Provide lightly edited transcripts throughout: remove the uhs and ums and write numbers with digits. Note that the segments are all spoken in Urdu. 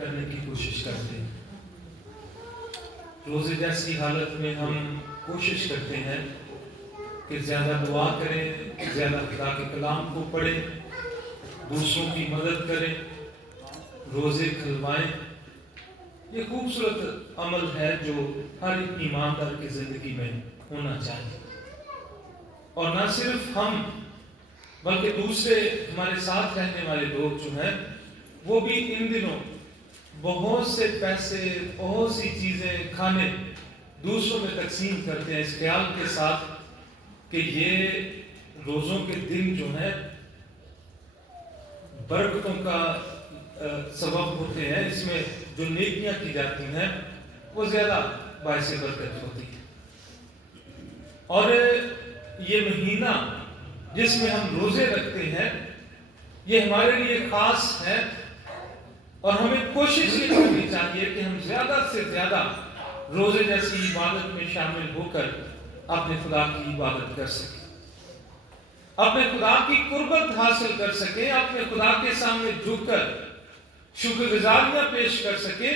کرنے کی کوشش کرتے ہیں. روزے جیسی حالت میں ہم کوشش کرتے ہیں کہ زیادہ دعا کریں، زیادہ خدا کے کلام کو پڑھیں، دوسروں کی مدد کریں، روزے کھلوائیں. یہ خوبصورت عمل ہے جو ہر ایماندار کی زندگی میں ہونا چاہیے. اور نہ صرف ہم بلکہ دوسرے ہمارے ساتھ رہنے والے لوگ جو ہیں وہ بھی ان دنوں بہت سے پیسے، بہت سی چیزیں، کھانے دوسروں میں تقسیم کرتے ہیں اس خیال کے ساتھ کہ یہ روزوں کے دن جو ہیں برکتوں کا سبب ہوتے ہیں، اس میں جو نیکیاں کی جاتی ہیں وہ زیادہ باعث برکت ہوتی ہے. اور یہ مہینہ جس میں ہم روزے رکھتے ہیں یہ ہمارے لیے خاص ہے، اور ہمیں کوشش یہ کرنی چاہیے کہ ہم زیادہ سے زیادہ روزے جیسی عبادت میں شامل ہو کر اپنے خدا کی عبادت کر سکیں، اپنے خدا کی قربت حاصل کر سکیں، اپنے خدا کے سامنے جھک کر شکر گزاریاں پیش کر سکیں،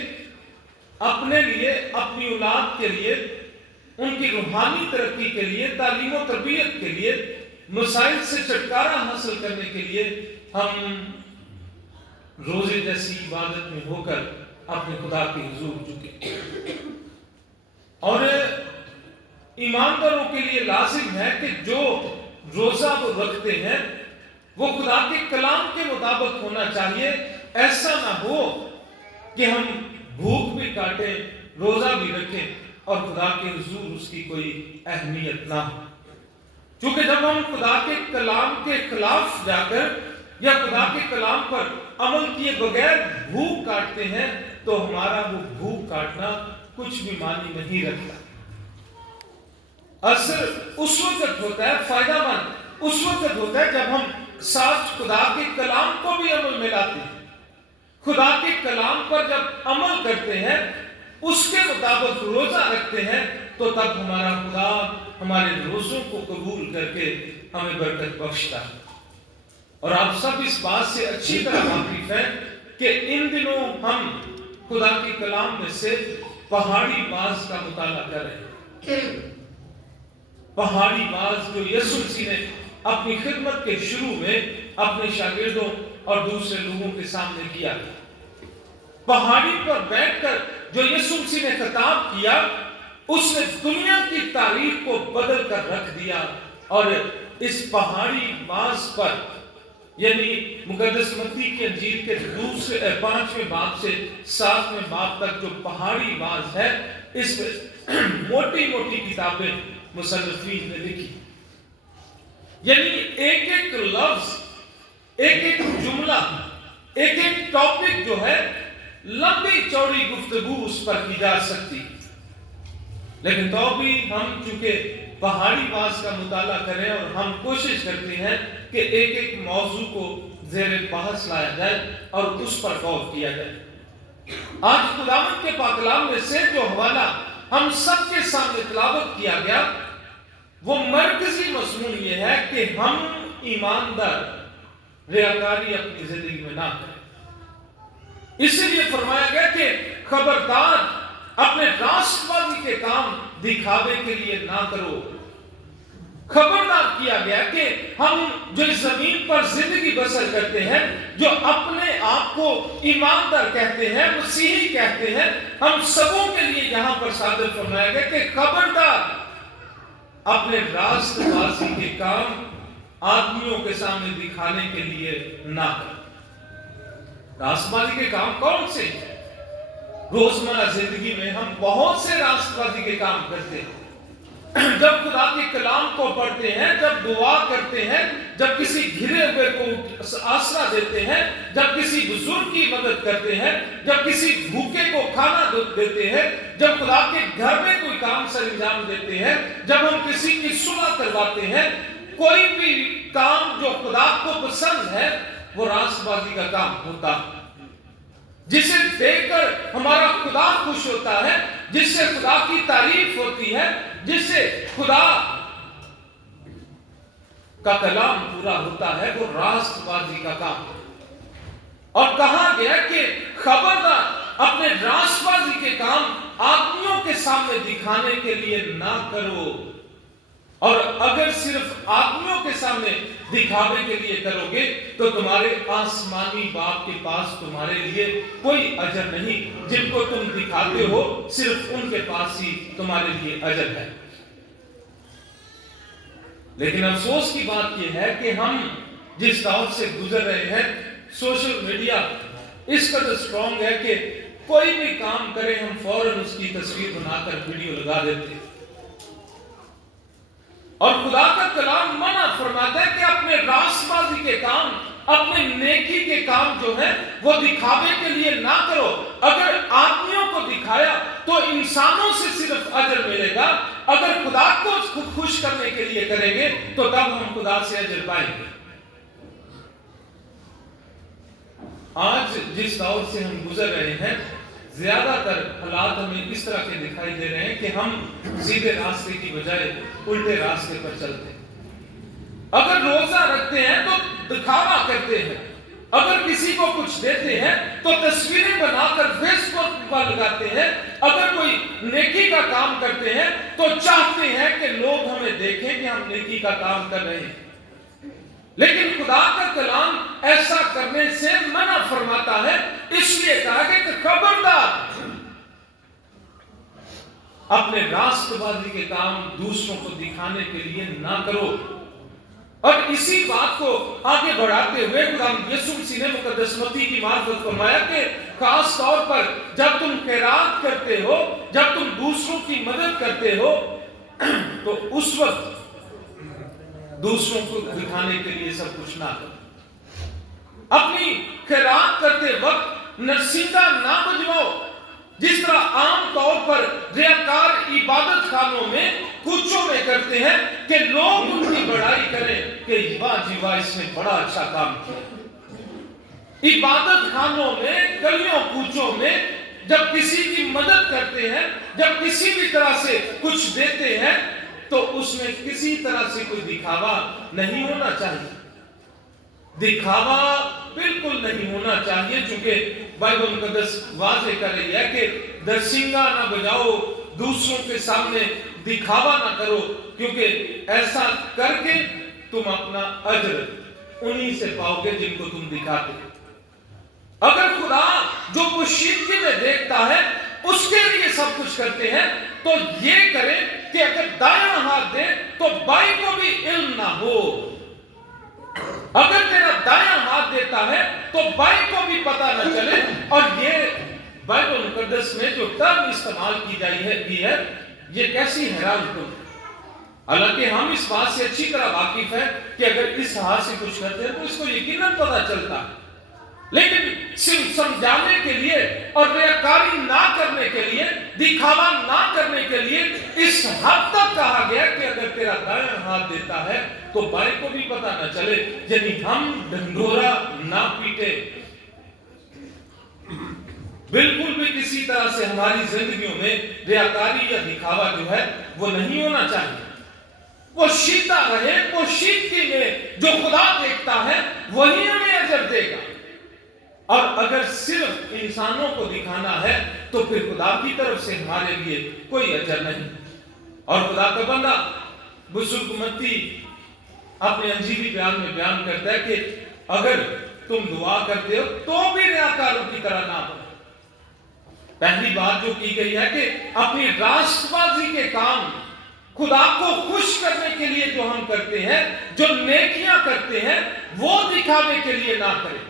اپنے لیے، اپنی اولاد کے لیے، ان کی روحانی ترقی کے لیے، تعلیم و تربیت کے لیے، مسائل سے چھٹکارا حاصل کرنے کے لیے ہم روزے جیسی عبادت میں ہو کر اپنے خدا کے حضور جھکیں. اور ایمانداروں کے لیے لازم ہے کہ جو روزہ وہ رکھتے ہیں وہ خدا کے کلام کے مطابق ہونا چاہیے. ایسا نہ ہو کہ ہم بھوک بھی کاٹیں، روزہ بھی رکھیں اور خدا کے حضور اس کی کوئی اہمیت نہ ہو. کیونکہ جب ہم خدا کے کلام کے خلاف جا کر یا خدا کے کلام پر عمل کیے بغیر بھوک کاٹتے ہیں تو ہمارا وہ بھوک کاٹنا کچھ بھی معنی نہیں رکھتا. اثر اس وقت ہوتا ہے، فائدہ مند اس وقت ہوتا ہے جب ہم ساتھ خدا کے کلام کو بھی عمل میں لاتے ہیں. خدا کے کلام پر جب عمل کرتے ہیں، اس کے مطابق روزہ رکھتے ہیں، تو تب ہمارا خدا ہمارے روزوں کو قبول کر کے ہمیں برکت بخشتا ہے. اور آپ سب اس بات سے اچھی طرح واقف ہیں کہ ان دنوں ہم خدا کے کلام میں سے پہاڑی باز کا مطالعہ کر رہے ہیں. پہاڑی باز جو یسوع مسیح نے اپنی خدمت کے شروع میں اپنے شاگردوں اور دوسرے لوگوں کے سامنے کیا. پہاڑی پر بیٹھ کر جو یسوع مسیح نے خطاب کیا، اس نے دنیا کی تاریخ کو بدل کر رکھ دیا. اور اس پہاڑی باز پر، یعنی مقدس متی کی انجیل کے 5ویں باب سے 7ویں باب تک جو پہاڑی باز ہے، اس میں موٹی موٹی کتابیں مصنفین نے لکھی. یعنی ایک ایک لفظ، ایک ایک جملہ، ایک ایک ٹاپک جو ہے لمبی چوڑی گفتگو اس پر کی جا سکتی. لیکن تو بھی ہم چونکہ پہاڑی باز کا مطالعہ کریں اور ہم کوشش کرتے ہیں کہ ایک ایک موضوع کو زیر بحث لایا جائے اور اس پر غور کیا جائے. آج خداوند کے پاک کلام میں سے جو حوالہ ہم سب کے سامنے تلاوت کیا گیا، وہ مرکزی مضمون یہ ہے کہ ہم ایماندار ریاکاری اپنی زندگی میں نہ کریں. اسی لیے فرمایا گیا کہ خبردار اپنے راست بازی کے کام دکھاوے کے لیے نہ کرو. خبردار کیا گیا کہ ہم جو اس زمین پر زندگی بسر کرتے ہیں، جو اپنے آپ کو ایماندار کہتے ہیں، مسیحی کہتے ہیں، ہم سبوں کے لیے یہاں پر صادر فرمایا گیا کہ خبردار اپنے راست بازی کے کام آدمیوں کے سامنے دکھانے کے لیے نہ کرو. راست بازی کے کام کون سے ہیں؟ روزمرہ زندگی میں ہم بہت سے راست بازی کے کام کرتے ہیں. جب خدا کے کلام کو پڑھتے ہیں، جب دعا کرتے ہیں، جب کسی گھرے ہوئے کو آسرا دیتے ہیں، جب کسی بزرگ کی مدد کرتے ہیں، جب کسی بھوکے کو کھانا دیتے ہیں، جب خدا کے گھر میں کوئی کام سر انجام دیتے ہیں، جب ہم کسی کی صلح کرواتے ہیں، کوئی بھی کام جو خدا کو پسند ہے وہ راست بازی کا کام ہوتا ہے، جسے دیکھ کر ہمارا خدا خوش ہوتا ہے، جس سے خدا کی تعریف ہوتی ہے، جس سے خدا کا کلام پورا ہوتا ہے، وہ راست بازی کا کام. اور کہا گیا کہ خبردار اپنے راست بازی کے کام آدمیوں کے سامنے دکھانے کے لیے نہ کرو، اور اگر صرف آدمیوں کے سامنے دکھاوے کے لیے کرو گے تو تمہارے آسمانی باپ کے پاس تمہارے لیے کوئی اجر نہیں۔ جن کو تم دکھاتے ہو صرف ان کے پاس ہی تمہارے لیے اجر ہے۔ لیکن افسوس کی بات یہ ہے کہ ہم جس دور سے گزر رہے ہیں، سوشل میڈیا اس قدر سٹرونگ ہے کہ کوئی بھی کام کرے ہم فوراً اس کی تصویر بنا کر ویڈیو لگا دیتے ہیں، اور خدا کا کلام منع فرماتا ہے کہ اپنے راست بازی کے کام، اپنے نیکی کے کام جو ہیں وہ دکھاوے کے لیے نہ کرو۔ اگر آدمیوں کو دکھایا تو انسانوں سے صرف اجر ملے گا، اگر خدا کو خوش کرنے کے لیے کریں گے تو تب ہم خدا سے اجر پائیں گے۔ آج جس دور سے ہم گزر رہے ہیں، زیادہ تر حالات ہمیں اس طرح کے دکھائی دے رہے ہیں کہ ہم سیدھے راستے کی بجائے الٹے راستے پر چلتے ہیں۔ اگر روزہ رکھتے ہیں تو دکھاوا کرتے ہیں، اگر کسی کو کچھ دیتے ہیں تو تصویریں بنا کر فیس بک پر لگاتے ہیں، اگر کوئی نیکی کا کام کرتے ہیں تو چاہتے ہیں کہ لوگ ہمیں دیکھیں کہ ہم نیکی کا کام کر رہے ہیں۔ لیکن خدا کا کلام ایسا کرنے سے منع فرماتا ہے، اس لیے کہا کہ خبردار اپنے راست بازی کے کام دوسروں کو دکھانے کے لیے نہ کرو۔ اور اسی بات کو آگے بڑھاتے ہوئے خدا یسوع مسیح نے مقدس متی کی معرفت فرمایا کہ خاص طور پر جب تم خیرات کرتے ہو، جب تم دوسروں کی مدد کرتے ہو، تو اس وقت دوسروں کو دکھانے کے لیے سب کچھ نہ کرو۔ اپنی خیرات کرتے وقت نرسیدہ نہ بجواؤ، جس طرح عام طور پر ریاکار عبادت خانوں میں کوچوں میں کرتے ہیں کہ لوگ ان کی بڑائی کریں کہ واہ جی واہ اس نے بڑا اچھا کام کیا۔ عبادت خانوں میں، گلیوں کوچوں میں جب کسی کی مدد کرتے ہیں، جب کسی بھی طرح سے کچھ دیتے ہیں تو اس میں کسی طرح سے کوئی دکھاوا نہیں ہونا چاہیے۔ دکھاوا بالکل نہیں ہونا چاہیے، چونکہ بائبل مقدس واضح کر رہی ہے کہ درسنگا نہ بجاؤ، دوسروں کے سامنے دکھاوا نہ کرو، کیونکہ ایسا کر کے تم اپنا اجر انہی سے پاؤ گے جن کو تم دکھاتے ہو۔ اگر خدا جو پوشیدگی میں دیکھتا ہے اس کے لیے سب کچھ کرتے ہیں تو یہ کریں کہ اگر دائیں ہاتھ دے تو بائیں کو بھی علم نہ ہو۔ اگر تیرا دائیں ہاتھ دیتا ہے تو بائیں کو بھی پتہ نہ چلے۔ اور یہ بائبل مقدس میں جو ٹرم استعمال کی گئی ہے یہ کیسی حیران کن ہے۔ حالانکہ ہم اس بات سے اچھی طرح واقف ہیں کہ اگر اس ہاتھ سے کچھ کرتے ہیں تو اس کو یقیناً پتہ چلتا ہے، لیکن صرف سمجھانے کے لیے اور ریاکاری نہ کرنے کے لیے، دکھاوا نہ کرنے کے لیے اس حد تک کہا گیا کہ اگر تیرا دائیں ہاتھ دیتا ہے تو بائیں کو بھی پتہ نہ چلے، یعنی ہم ڈھنڈورا نہ پیٹے، بالکل بھی کسی طرح سے ہماری زندگیوں میں ریاکاری یا دکھاوا جو ہے وہ نہیں ہونا چاہیے۔ وہ شیدہ رہے، وہ شیدگی میں جو خدا دیکھتا ہے وہی ہمیں اجر دے گا۔ اور اگر صرف انسانوں کو دکھانا ہے تو پھر خدا کی طرف سے ہمارے لیے کوئی اجر نہیں۔ اور خدا کا بندہ بزرگ متی اپنے انجیلی بیان میں بیان کرتا ہے کہ اگر تم دعا کرتے ہو تو بھی ریاکاروں کی طرح نہ بنو۔ پہلی بات جو کی گئی ہے کہ اپنی راست بازی کے کام خدا کو خوش کرنے کے لیے جو ہم کرتے ہیں، جو نیکیاں کرتے ہیں، وہ دکھانے کے لیے نہ کریں۔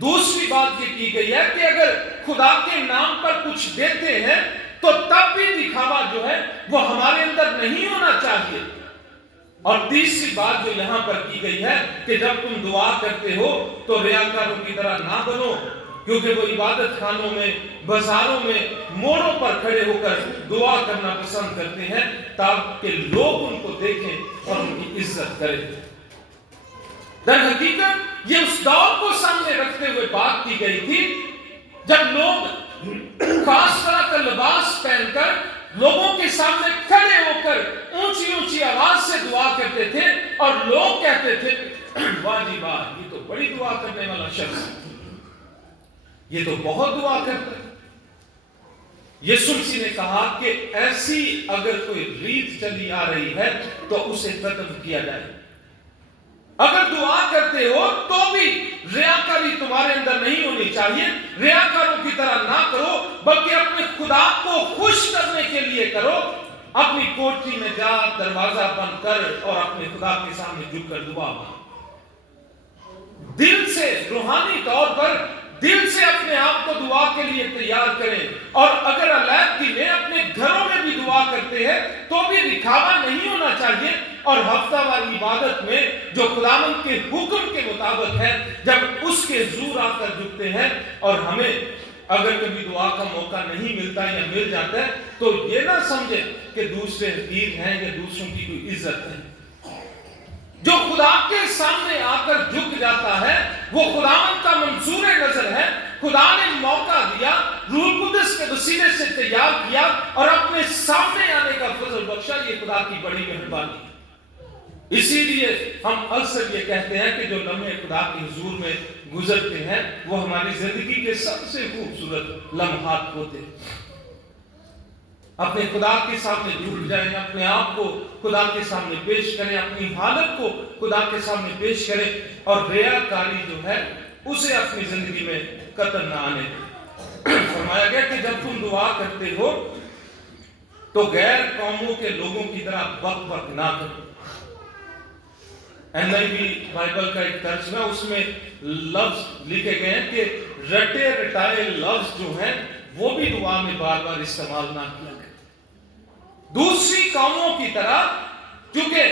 دوسری بات یہ کی گئی ہے کہ اگر خدا کے نام پر کچھ دیتے ہیں تو تب بھی دکھاوا جو ہے وہ ہمارے اندر نہیں ہونا چاہیے۔ اور تیسری بات جو یہاں پر کی گئی ہے کہ جب تم دعا کرتے ہو تو ریاکاروں کی طرح نہ بنو، کیونکہ وہ عبادت خانوں میں، بازاروں میں، موڑوں پر کھڑے ہو کر دعا کرنا پسند کرتے ہیں تاکہ لوگ ان کو دیکھیں اور ان کی عزت کریں۔ در حقیقت یہ اس دور کو سامنے رکھتے ہوئے بات کی گئی تھی جب لوگ خاص طرح کا لباس پہن کر لوگوں کے سامنے کھڑے ہو کر اونچی اونچی آواز سے دعا کرتے تھے اور لوگ کہتے تھے واہ جی واہ، یہ تو بڑی دعا کرنے والا شخص ہے، یہ تو بہت دعا کرتا ہے۔ یسوع مسیح نے کہا کہ ایسی اگر کوئی ریت چلی آ رہی ہے تو اسے ختم کیا جائے. اگر دعا کرتے ہو تو بھی ریاکاری تمہارے اندر نہیں ہونی چاہیے. ریاکاروں کی طرح نہ کرو بلکہ اپنے خدا کو خوش کرنے کے لیے کرو. اپنی کوٹھی میں جا, دروازہ بند کر اور اپنے خدا کے سامنے جھک کر دعا مانگ. دل سے, روحانی طور پر دل سے اپنے آپ کو دعا کے لیے تیار کریں. اور اگر علیحدگی میں اپنے گھروں میں بھی دعا کرتے ہیں تو بھی دکھاوا نہیں ہونا چاہیے. اور ہفتہ وار عبادت میں جو خداوند کے حکم کے مطابق ہے, جب اس کے حضور آ کر جھکتے ہیں, اور ہمیں اگر کبھی دعا کا موقع نہیں ملتا یا مل جاتا ہے تو یہ نہ سمجھیں کہ دوسرے حقیر ہیں یا دوسروں کی کوئی عزت ہے. جو خدا کے سامنے آ کر جھک جاتا ہے وہ خداوند کا منظور نظر ہے. خدا نے موقع دیا, روح القدس کے وسیلے سے تیار کیا اور اپنے سامنے آنے کا فضل بخشا. یہ خدا کی بڑی مہربانی. اسی لیے ہم اکثر یہ کہتے ہیں کہ جو لمحے خدا کے حضور میں گزرتے ہیں وہ ہماری زندگی کے سب سے خوبصورت لمحات ہوتے ہیں. اپنے خدا کے سامنے جھک جائیں, اپنے آپ کو خدا کے سامنے پیش کریں, اپنی حالت کو خدا کے سامنے پیش کریں, اور ریاکاری جو ہے اسے اپنی زندگی میں قطع نہ آنے دیں. فرمایا گیا کہ جب تم دعا کرتے ہو تو غیر قوموں کے لوگوں کی طرح بک بک نہ کرو. NIV بائبل کا ایک ترجمہ, اس میں لفظ لکھے گئے ہیں کہ رٹے رٹائے لفظ جو ہیں وہ بھی دعا میں بار بار استعمال نہ کیا گیا. دوسری قوموں کی طرح, کیونکہ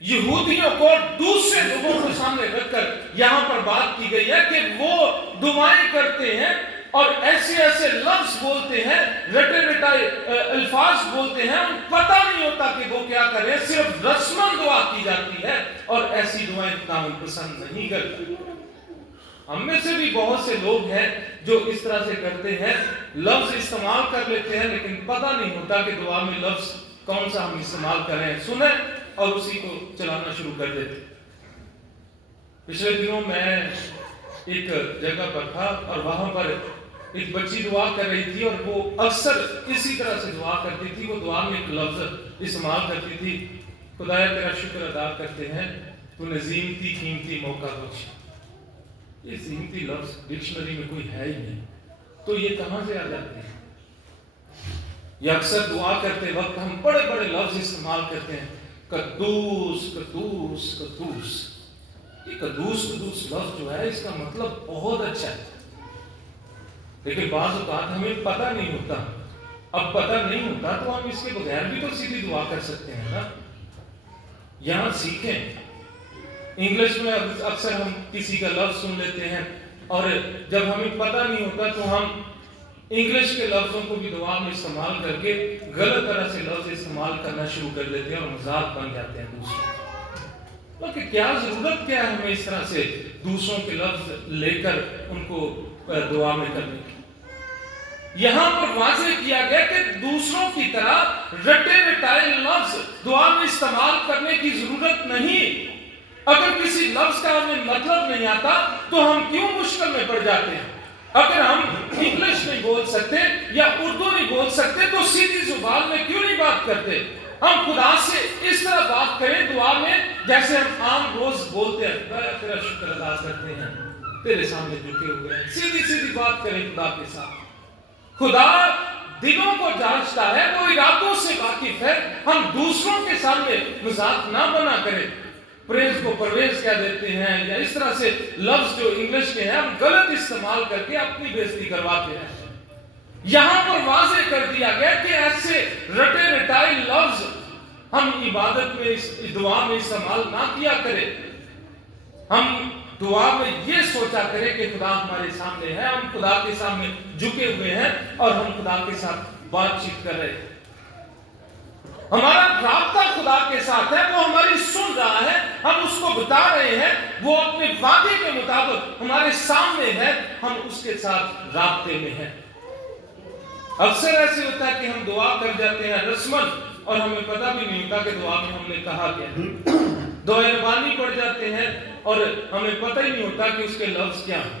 یہودیوں کو دوسرے لوگوں کے سامنے رکھ کر یہاں پر بات کی گئی ہے کہ وہ دعائیں کرتے ہیں اور ایسے ایسے لفظ بولتے ہیں, رٹے رٹائے الفاظ بولتے ہیں, پتہ نہیں ہوتا کہ وہ کیا کر رہے ہیں. صرف رسماً دعا کی جاتی ہے اور ایسی دعائیں اتنا پسند نہیں کرتے. ہم میں سے بھی بہت سے لوگ ہیں جو اس طرح سے کرتے ہیں, لفظ استعمال کر لیتے ہیں لیکن پتہ نہیں ہوتا کہ دعا میں لفظ کون سا ہم استعمال کر رہے ہیں. سنیں اور اسی کو چلانا شروع کر دیتے. پچھلے دنوں میں ایک جگہ پر تھا اور وہاں پر ایک بچی دعا کر رہی تھی اور وہ اکثر اسی طرح سے دعا کرتی تھی. وہ دعا میں ایک لفظ استعمال کرتی تھی, خدایا تیرا شکر ادا کرتے ہیں تو نے قیمتی موقع بخشا. یہ قیمتی لفظ ڈکشنری میں کوئی ہے ہی نہیں, تو یہ کہاں سے آ جاتے ہیں؟ یہ اکثر دعا کرتے وقت ہم بڑے بڑے لفظ استعمال کرتے ہیں, قدوس قدوس قدوس. یہ قدوس قدوس لفظ جو ہے اس کا مطلب بہت اچھا ہے, لیکن بعض اوقات ہمیں پتہ نہیں ہوتا. اب پتہ نہیں ہوتا تو ہم اس کے بغیر بھی تو سیدھی دعا کر سکتے ہیں نا. یہاں سیکھیں. انگلش میں اکثر ہم کسی کا لفظ سن لیتے ہیں اور جب ہمیں پتہ نہیں ہوتا تو ہم انگلش کے لفظوں کو بھی دعا میں استعمال کر کے غلط طرح سے لفظ استعمال کرنا شروع کر دیتے ہیں اور مذاق بن جاتے ہیں دوسروں. لیکن کیا ضرورت کیا ہے ہمیں اس طرح سے دوسروں کے لفظ لے کر ان کو دعا میں کرنے کی؟ یہاں پر واضح کیا گیا کہ دوسروں کی طرح رٹے رٹائے لفظ دعا میں استعمال کرنے کی ضرورت نہیں. اگر کسی لفظ کا ہمیں مطلب نہیں آتا تو ہم کیوں مشکل میں پڑ جاتے ہیں؟ اگر ہم انگلش نہیں بول سکتے یا اردو نہیں بول سکتے تو سیدھی زبان میں کیوں نہیں بات کرتے؟ ہم خدا سے اس طرح بات کریں دعا میں جیسے ہم عام روز بولتے ہیں, خدایا تیرا شکر ادا کرتے ہیں, تیرے سامنے جھکے ہوئے ہیں. سیدھی سیدھی بات کریں خدا کے ساتھ. خدا دلوں کو جانچتا ہے, وہ ارادوں سے واقف ہے. ہم دوسروں کے سامنے مذاق نہ بنا کریں. پریز کو پرویز کہہ دیتے ہیں یا اس طرح سے لفظ جو انگلش کے ہیں ہم غلط استعمال کر کے اپنی بےزتی کرواتے ہیں. یہاں پر واضح کر دیا گیا کہ ایسے رٹے رٹائے لفظ ہم عبادت میں دعا میں استعمال نہ کیا کریں. ہم دعا میں یہ سوچا کریں کہ خدا ہمارے سامنے ہے, ہم خدا کے سامنے جھکے ہوئے ہیں اور ہم خدا کے ساتھ بات چیت کر رہے ہیں. ہمارا رابطہ خدا کے ساتھ ہے, وہ ہماری سن رہا ہے, ہم اس کو بتا رہے ہیں, وہ اپنے وعدے کے مطابق ہمارے سامنے ہے, ہم اس کے ساتھ رابطے میں ہیں. اکثر ایسے ہوتا ہے کہ ہم دعا کر جاتے ہیں رسمن اور ہمیں پتہ بھی نہیں ہوتا کہ دعا میں ہم نے کہا کیا. دعائیں ربانی پڑھ جاتے ہیں اور ہمیں پتہ ہی نہیں ہوتا کہ اس کے لفظ کیا ہیں.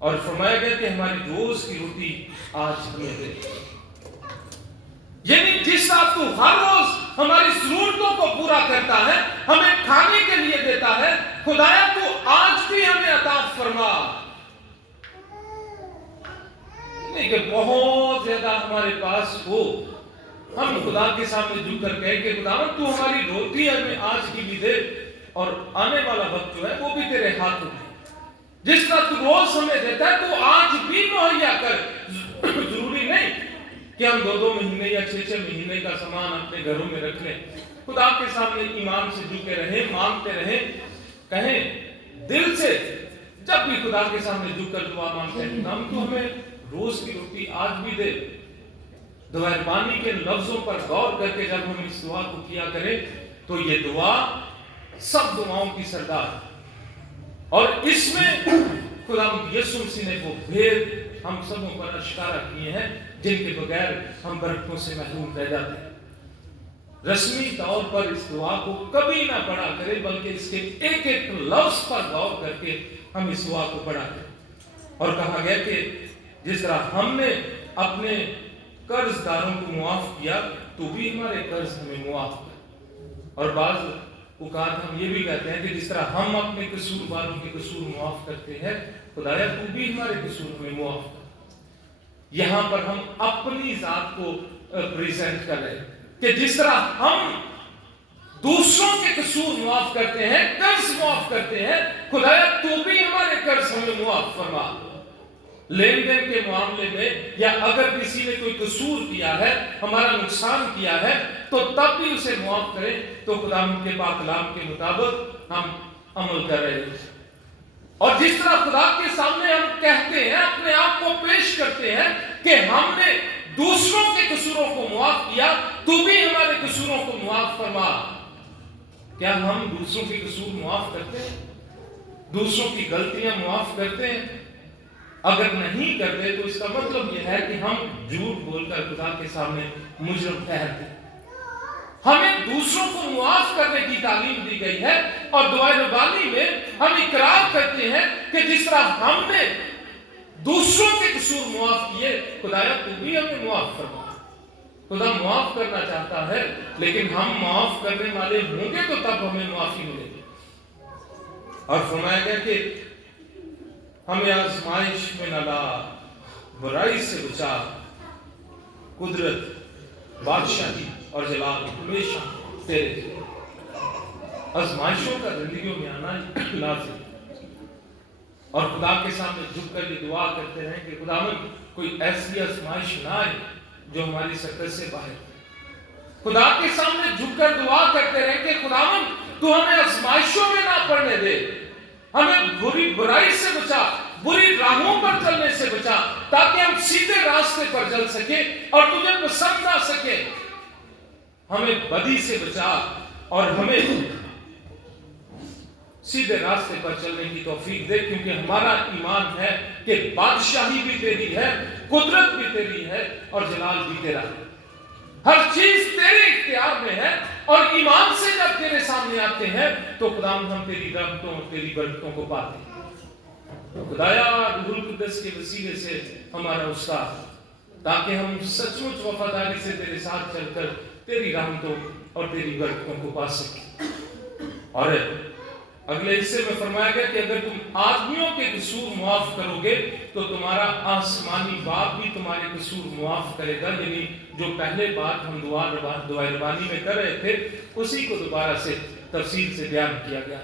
اور فرمایا گیا کہ ہماری روز کی روٹی آج ہمیں دے۔ یعنی جس طرح تو ہر روز ہماری ضرورتوں کو پورا کرتا ہے، ہمیں کھانے کے لیے دیتا ہے، خدایا تو آج بھی ہمیں عطا فرما۔ نہیں کہ بہت زیادہ ہمارے پاس ہو، ہم خدا کے سامنے جھک کر کہیں کہ خداوند تو ہماری روٹی ہمیں آج کی بھی دے، اور آنے والا وقت جو ہے وہ بھی تیرے ہاتھ میں ہے۔ جس طرح تو روز ہمیں دیتا ہے تو آج بھی مہیا کر۔ ضروری نہیں کہ ہم 2 مہینے یا 6 مہینے کا سامان اپنے گھروں میں رکھ لیں۔ خدا کے سامنے ایمان سے جھکے رہیں، مانگتے رہیں، کہیں دل سے، جب بھی خدا کے سامنے جھک کر دعا مانگتے ہیں خدا تو ہمیں روز کی روٹی آج بھی دے۔ دعا ربانی کے لفظوں پر غور کر کے جب ہم اس دعا کو کیا کریں تو یہ دعا سب دعاؤں کی سردار، اور اس میں خدا یسوع مسیح نے وہ بھید ہم سبوں پر اشکارا کیے ہیں جن کے بغیر ہم برکتوں سے محروم رہ جاتے ہیں۔ رسمی طور پر اس دعا کو کبھی نہ پڑھا کرے، بلکہ اس کے ایک ایک لفظ پر غور کر کے ہم اس دعا کو پڑھا کریں۔ اور کہا گیا کہ جس طرح ہم نے اپنے قرض داروں کو معاف کیا تو بھی ہمارے قرض ہمیں معاف کر۔ اور بعض اوقات ہم یہ بھی کہتے ہیں کہ جس طرح ہم اپنے قصور والوں کے قصور معاف کرتے ہیں، خدایا تو بھی ہمارے قصور ہمیں معاف کر۔ یہاں پر ہم اپنی ذات کو پریزنٹ کر رہے ہیں کہ جس طرح ہم دوسروں کے قصور معاف کرتے ہیں، قرض معاف کرتے ہیں، خدایا تو بھی ہمارے قرض ہمیں معاف فرما۔ لین دین کے معاملے میں یا اگر کسی نے کوئی قصور کیا ہے، ہمارا نقصان کیا ہے، تو تب بھی اسے معاف کریں تو خدا ان کے پاک کلام کے مطابق ہم عمل کر رہے ہیں۔ اور جس طرح خدا کے سامنے ہم کہتے ہیں، اپنے آپ کو پیش کرتے ہیں کہ ہم نے دوسروں کے قصوروں کو معاف کیا تو بھی ہمارے قصوروں کو معاف فرما۔ کیا ہم دوسروں کے قصور معاف کرتے ہیں؟ دوسروں کی غلطیاں معاف کرتے ہیں؟ اگر نہیں کرتے تو اس کا مطلب یہ ہے کہ ہم جھوٹ بول کر خدا کے سامنے مجرم ٹھہرتے ہیں۔ ہمیں دوسروں کو معاف کرنے کی تعلیم دی گئی ہے، اور دعائے ربانی میں ہم اقرار کرتے ہیں کہ جس طرح ہم نے دوسروں کے قصور معاف کیے، خدایا تو بھی ہمیں معاف فرما۔ خدا معاف کرنا چاہتا ہے، لیکن ہم معاف کرنے والے ہوں گے تو تب ہمیں معافی ملے گی۔ اور فرمایا گیا کہ ہمیں آزمائش میں نہ لا، برائی سے بچا، قدرت، بادشاہی اور جلال ہمیشہ تیرے۔ آزمائشوں کا زندگیوں میں آنا لازم، اور خدا کے سامنے جھک کر یہ دعا کرتے رہیں کہ خداوند کوئی ایسی آزمائش نہ آئے جو ہماری سطح سے باہر۔ خدا کے سامنے جھک کر دعا کرتے رہیں کہ خداوند تو ہمیں آزمائشوں میں نہ پڑنے دے، ہمیں برائی سے بچا، بری راہوں پر چلنے سے بچا، تاکہ ہم سیدھے راستے پر چل سکیں اور تجھے پسند آ سکے۔ ہمیں بدی سے بچا اور ہمیں سیدھے راستے پر چلنے کی توفیق دے، کیونکہ ہمارا ایمان ہے کہ بادشاہی بھی تیری ہے، قدرت بھی تیری ہے اور جلال بھی تیرا ہے۔ ہر چیز تیرے اختیار میں ہے، اور ایمان سے جب تیرے سامنے آتے ہیں تو خداوند ہم تیری رحمتوں اور تیری برکتوں کو پاتے ہیں۔ تو خدایا روح القدس کے وسیلے سے ہمارا استاد، تاکہ ہم سچ مچ وفاداری سے تیرے ساتھ چل کر تیری رحمتوں اور تیری برکتوں کو پا سکیں۔ اور اگلے حصے میں فرمایا گیا کہ اگر تم آدمیوں کے قصور معاف کرو گے تو تمہارا آسمانی باپ بھی تمہارے قصور معاف کرے گا۔ یعنی جو پہلے بات ہم دعائے ربانی میں کر رہے تھے، اسی کو دوبارہ سے تفصیل سے بیان کیا گیا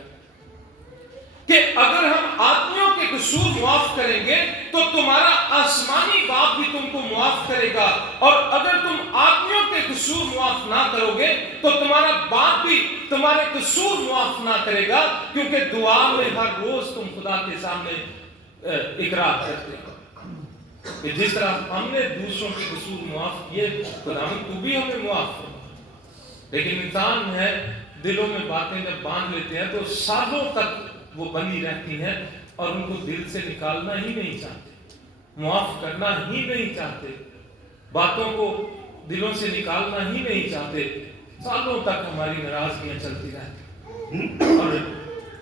کہ اگر ہم آدمیوں کے قصور معاف کریں گے تو تمہارا آسمانی باپ بھی تم کو معاف کرے گا، اور اگر تم آدمیوں کے قصور معاف نہ کرو گے تو تمہارا باپ بھی تمہارے قصور معاف نہ کرے گا، کیونکہ دعا میں ہر روز تم خدا کے سامنے اقرار کرتے ہو کہ جس طرح ہم نے دوسروں کے قصور معاف کیے، خداوند تو بھی ہمیں معاف کرو۔ لیکن انسان ہے، دلوں میں باتیں جب باندھ لیتے ہیں تو سالوں تک وہ بنی رہتی ہیں اور ان کو دل سے نکالنا ہی نہیں چاہتے، معاف کرنا ہی نہیں چاہتے، باتوں کو دلوں سے نکالنا ہی نہیں چاہتے، سالوں تک ہماری ناراضگیاں چلتی رہتی۔ اور